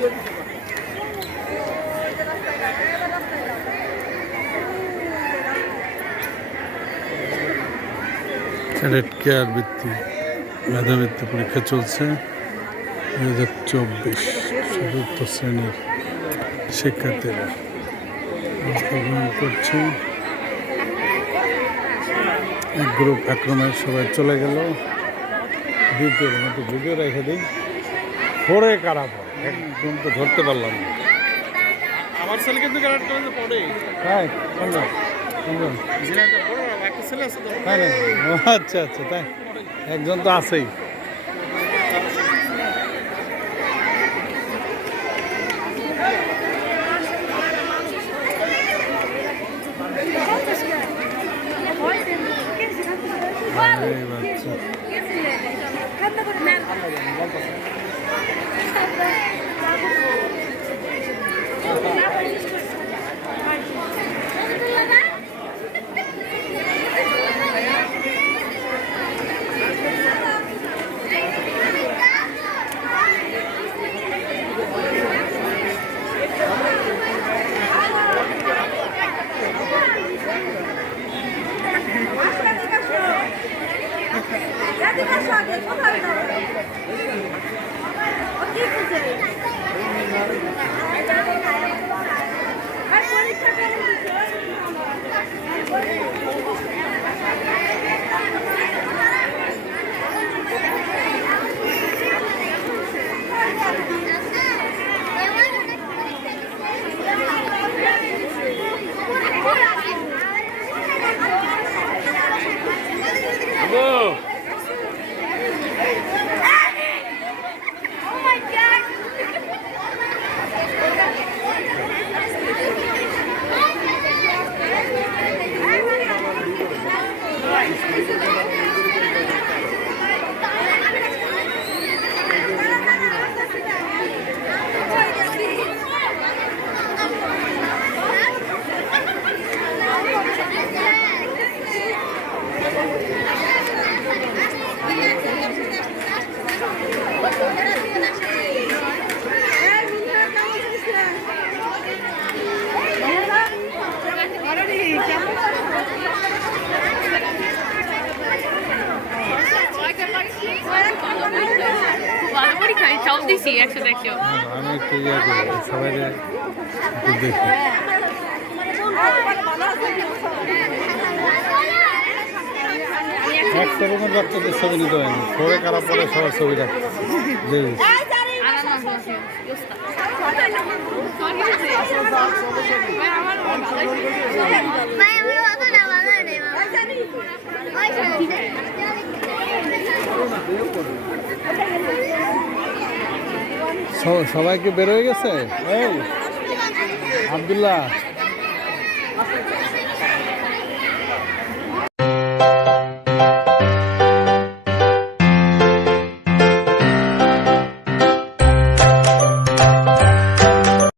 Cadet care বৃত্তি মেধাবৃত্তি পরীক্ষা চলছে 2024 চতুর্থ শ্রেণীর শিক্ষার্থীরা অংশগ্রহণ করছে। এক গ্রুপ একরমের সবাই চলে গেল। দ্বিতীয় মতো ভিডিও রেখে দিই। পরে কারা একদম তো ধরতে পারলাম না। আমার ছেলে কিন্তু ক্যাডেট কলেজে পড়ে। হ্যাঁ একটা ছেলে আছে তো। তাই না? আচ্ছা আচ্ছা, তাই একজন তো আছেই। আমি একটু ইয়ে করি, সবাই একটু দেখি। একটা রুমের বাচ্চাদের ছবি নিতে হয়নি, পরে খারাপ পরে সবার ছবি রাখতে। সবাইকে বের হয়ে গেছে। এই আব্দুল্লাহ